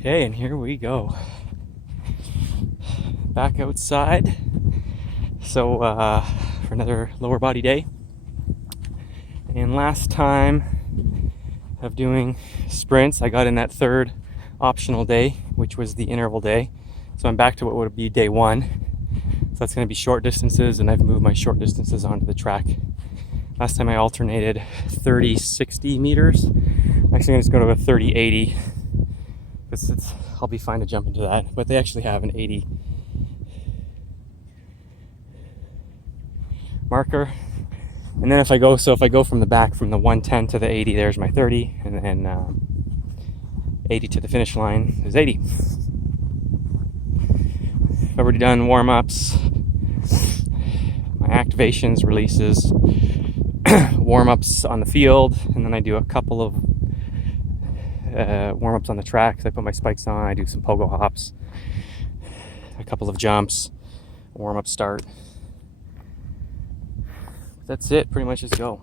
Okay, and here we go. Back outside. So, for another lower body day. And last time of doing sprints, I got in that third optional day, which was the interval day. So I'm back to what would be day one. So that's going to be short distances, and I've moved my short distances onto the track. Last time I alternated 30-60 meters. Actually, I'm just going to go to a 30-80. I'll be fine to jump into that, but they actually have an 80 marker. And then if I go from the back from the 110 to the 80, there's my 30, and then 80 to the finish line is 80. I've already done warm-ups, my activations, releases, warm-ups on the field, and then I do a couple of warm-ups on the track. So I put my spikes on, I do some pogo hops, a couple of jumps, warm-up start. That's it, pretty much just go.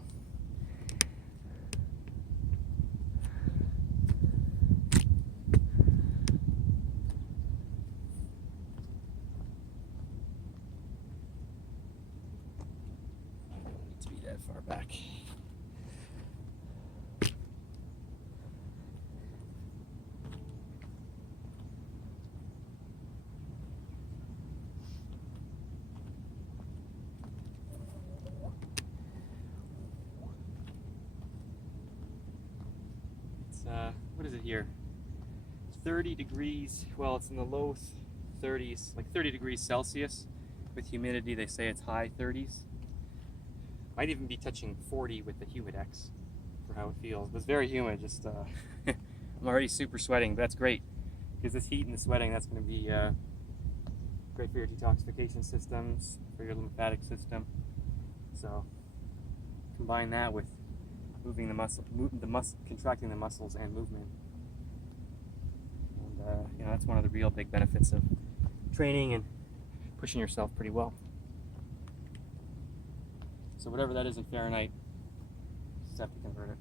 Need to be that far back. What is it here? 30 degrees, well, it's in the low 30s, like 30 degrees Celsius. With humidity, they say it's high 30s. Might even be touching 40 with the humidex for how it feels. But it's very humid, just, I'm already super sweating, but that's great. Because this heat and the sweating, that's going to be great for your detoxification systems, for your lymphatic system. So, combine that with moving the muscle, contracting the muscles and movement. And that's one of the real big benefits of training and pushing yourself pretty well. So whatever that is in Fahrenheit, just have to convert it.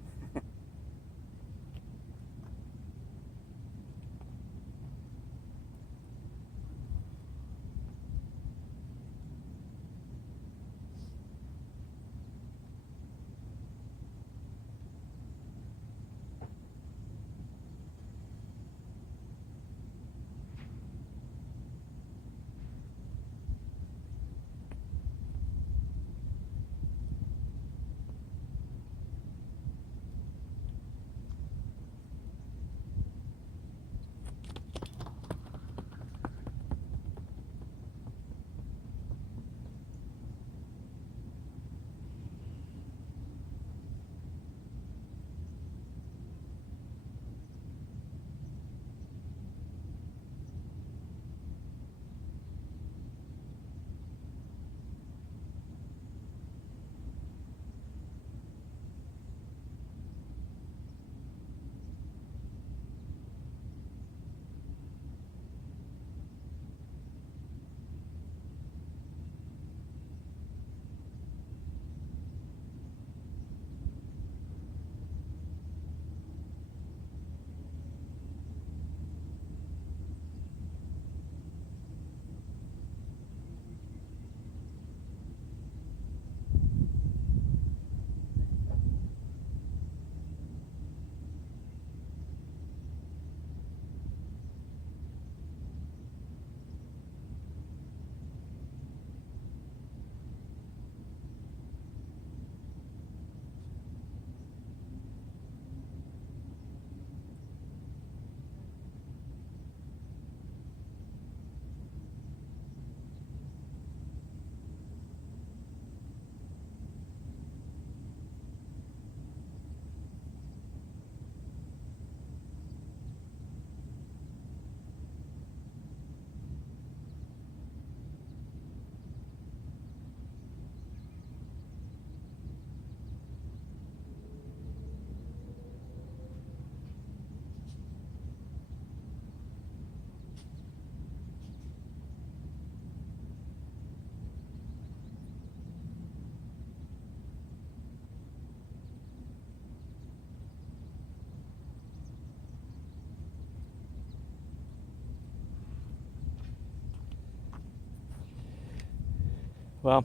Well,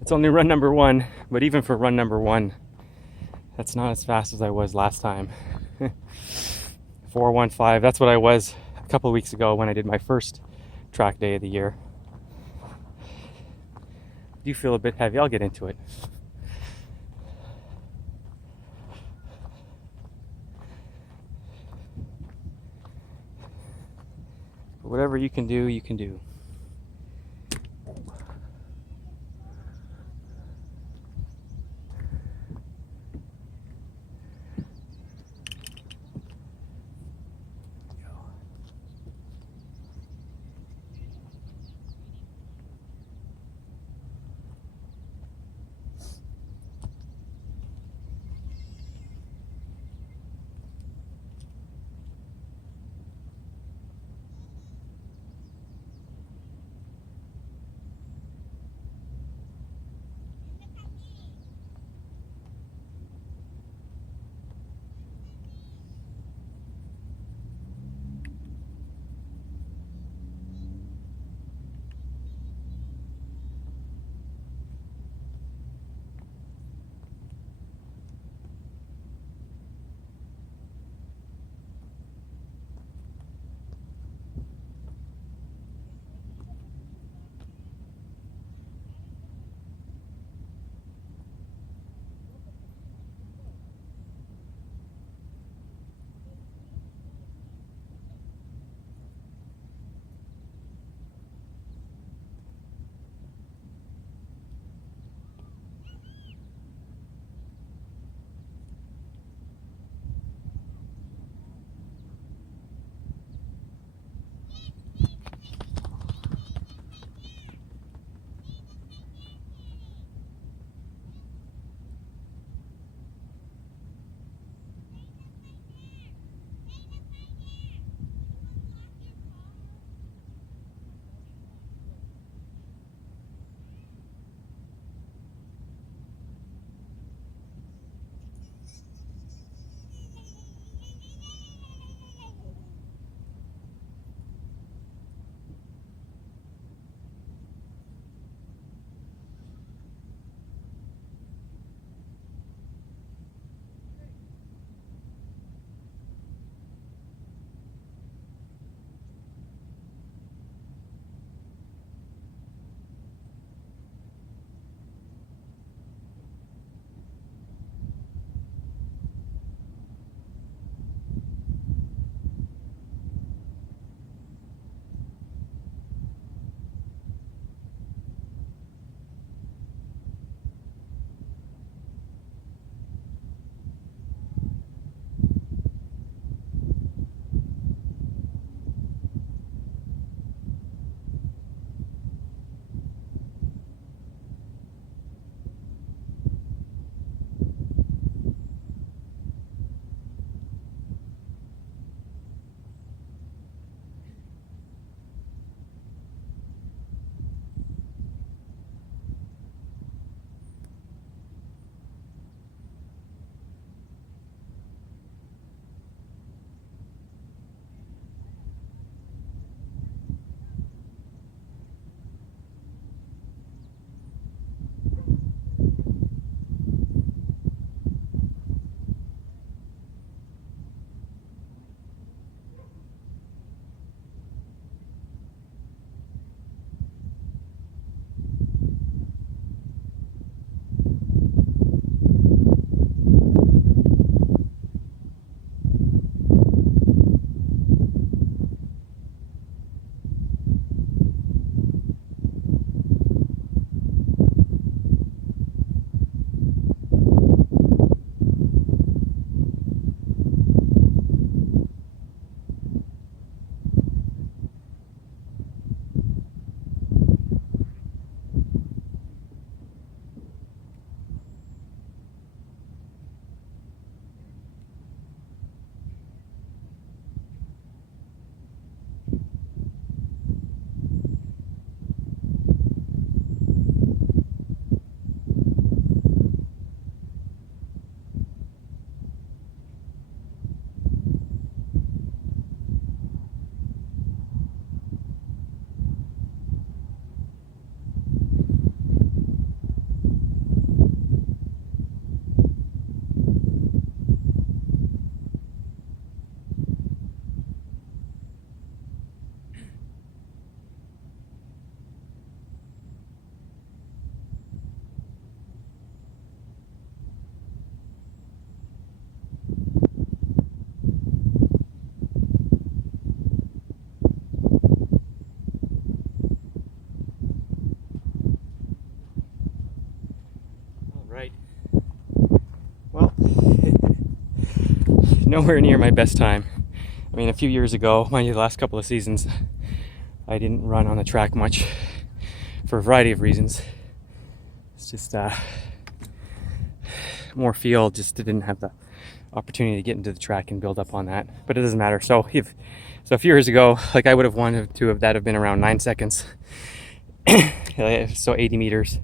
it's only run number one, but even for run number one, that's not as fast as I was last time. 4:15, that's what I was a couple of weeks ago when I did my first track day of the year. I do feel a bit heavy, I'll get into it. But whatever you can do, you can do. nowhere near my best time. I mean, a few years ago, mind you, the last couple of seasons, I didn't run on the track much for a variety of reasons. It's just more field, just didn't have the opportunity to get into the track and build up on that. But it doesn't matter. So a few years ago, like I would have wanted to have that have been around 9 seconds. So 80 meters.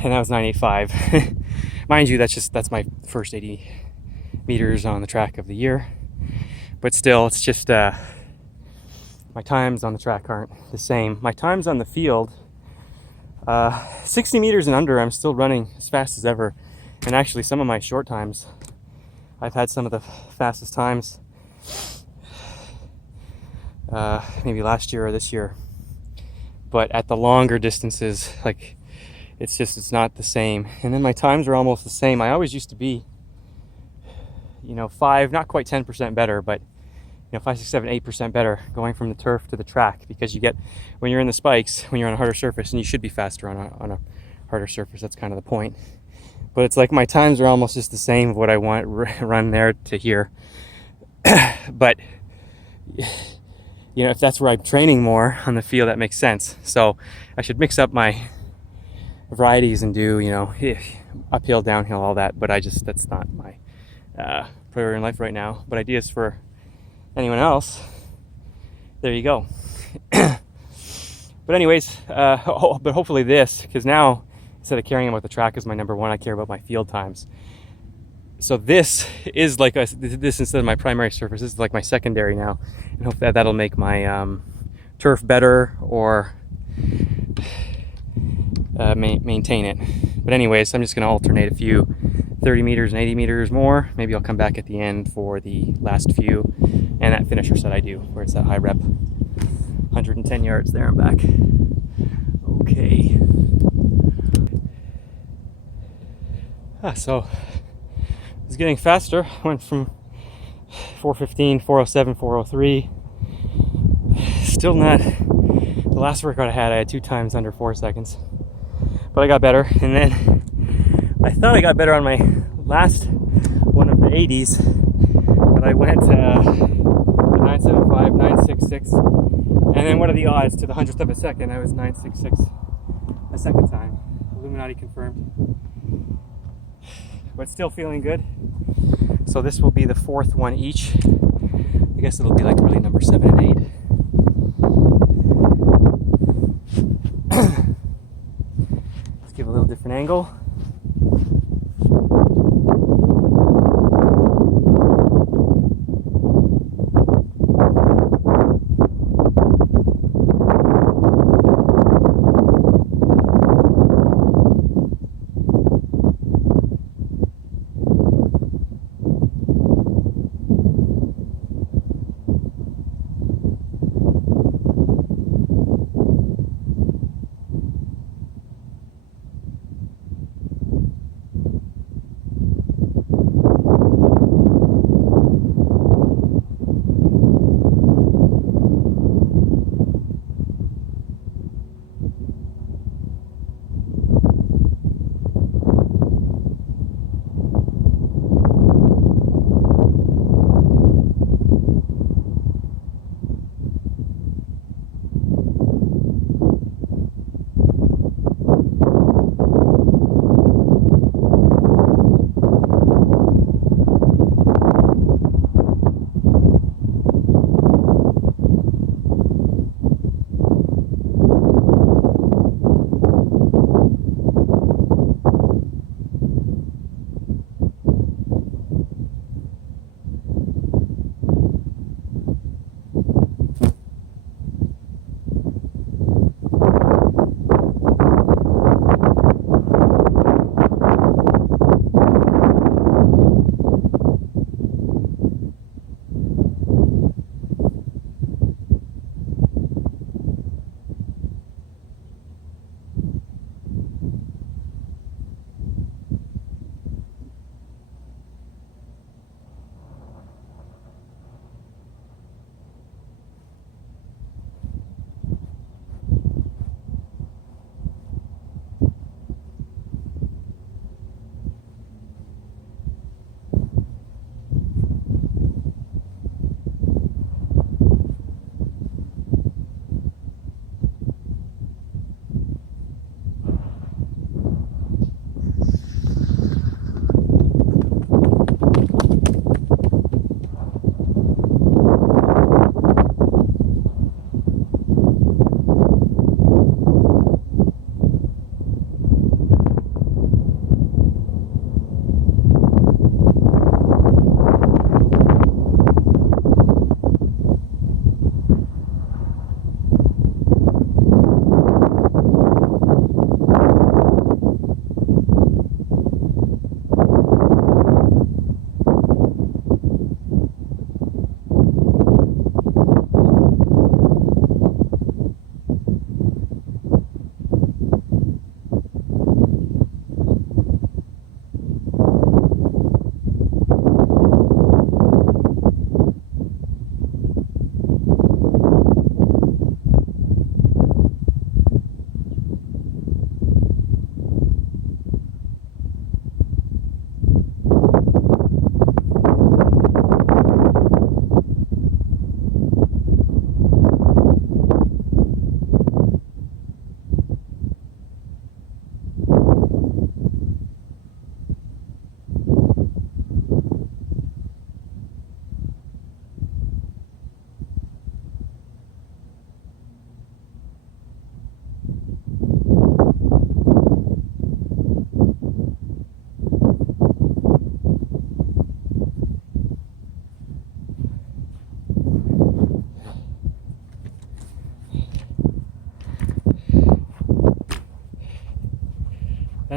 And that was 9:85. Mind you, that's my first 80 meters on the track of the year. But still, it's just my times on the track aren't the same. My times on the field, 60 meters and under, I'm still running as fast as ever. And actually, some of my short times, I've had some of the fastest times maybe last year or this year. But at the longer distances, like it's not the same. And then my times are almost the same. I always used to be, 5, not quite 10% better, but 5, 6, 7, 8% better going from the turf to the track, because you get, when you're in the spikes, when you're on a harder surface, and you should be faster on a harder surface, that's kind of the point. But it's like my times are almost just the same of what I want run there to here. But if that's where I'm training more on the field, that makes sense. So I should mix up my varieties and do, uphill, downhill, all that. But that's not my priority in life right now. But ideas for anyone else, there you go. But anyways, but hopefully this, because now instead of caring about the track as my number one, I care about my field times. So this is like this instead of my primary surface. This is like my secondary now, and hope that'll make my turf better or maintain it. But anyways, I'm just going to alternate a few 30 meters and 80 meters more. Maybe I'll come back at the end for the last few and that finisher set I do, where it's that high rep 110 yards there and back. Okay. So it's getting faster. Went from 4:15, 4:07, 4:03. Still not the last workout I had 2 times under 4 seconds, but I got better. And then I thought I got better on my last one of the 80s, but I went 9:75, 9:66, and then what are the odds to the 100th of a second? I was 9:66 a second time. Illuminati confirmed. But still feeling good. So this will be the 4th one each. I guess it'll be like really number 7 and 8. Let's give a little different angle.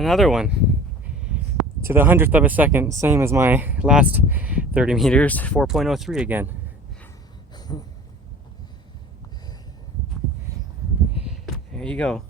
another one to the 100th of a second, same as my last 30 meters, 4.03 again. There you go.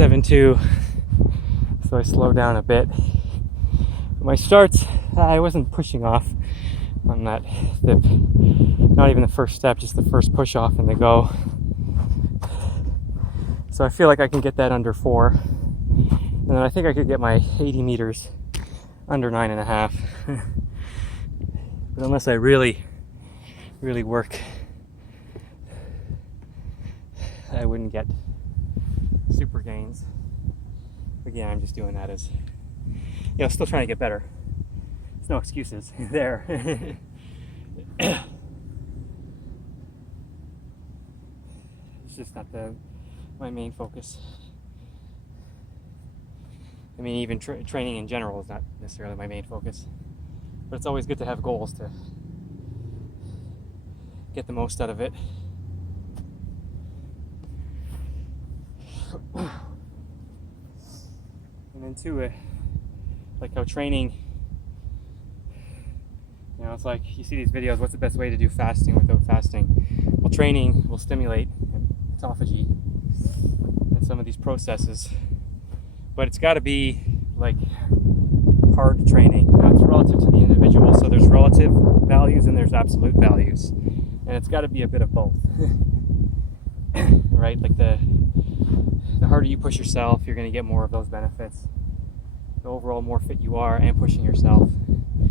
7.2, so I slowed down a bit. My starts, I wasn't pushing off on that, not even the first step, just the first push off and the go. So I feel like I can get that under 4, and then I think I could get my 80 meters under 9.5. But unless I really work, I wouldn't get super gains. Again, I'm just doing that as, still trying to get better. There's no excuses there. It's just not my main focus. I mean, even training in general is not necessarily my main focus. But it's always good to have goals to get the most out of it. And then too, like how training, it's like you see these videos, what's the best way to do fasting without fasting? Well, training will stimulate autophagy and some of these processes, but it's got to be like hard training. It's relative to the individual, so there's relative values and there's absolute values, and it's got to be a bit of both. Right? Like the harder you push yourself, you're going to get more of those benefits. The overall more fit you are and pushing yourself,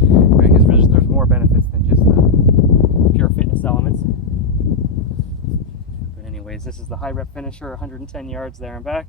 because there's more benefits than just the pure fitness elements. But anyways, this is the high rep finisher, 110 yards there and back.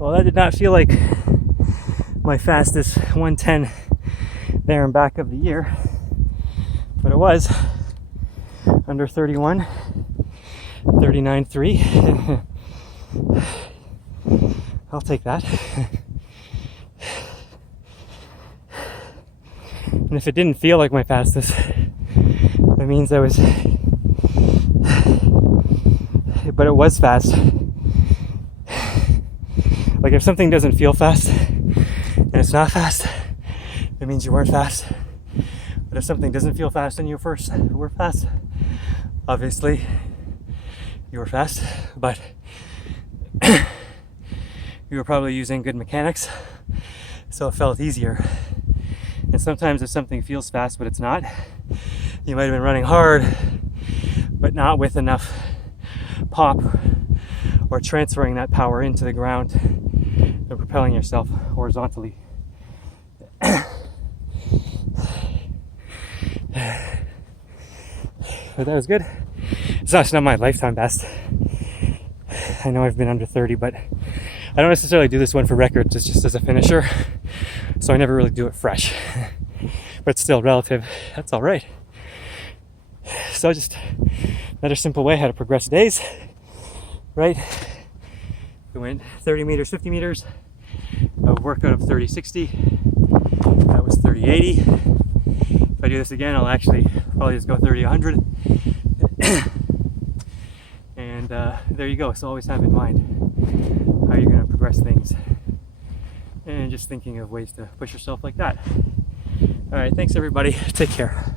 Well, that did not feel like my fastest 110 there and back of the year, but it was under 31, 39.3. I'll take that. And if it didn't feel like my fastest, that means I was, but it was fast. Like if something doesn't feel fast and it's not fast, it means you weren't fast. But if something doesn't feel fast and you were fast, obviously you were fast, but you were probably using good mechanics, so it felt easier. And sometimes if something feels fast but it's not, you might have been running hard but not with enough pop or transferring that power into the ground and propelling yourself horizontally. But that was good. It's not my lifetime best. I know I've been under 30, but I don't necessarily do this one for records. It's just as a finisher, so I never really do it fresh. But still relative, that's all right. So just another simple way how to progress days, right? We went 30 meters, 50 meters, a workout of 30-60. That was 30-80. If I do this again, I'll actually probably just go 30-100. And there you go. So always have in mind how you're going to progress things. And just thinking of ways to push yourself like that. All right, thanks everybody. Take care.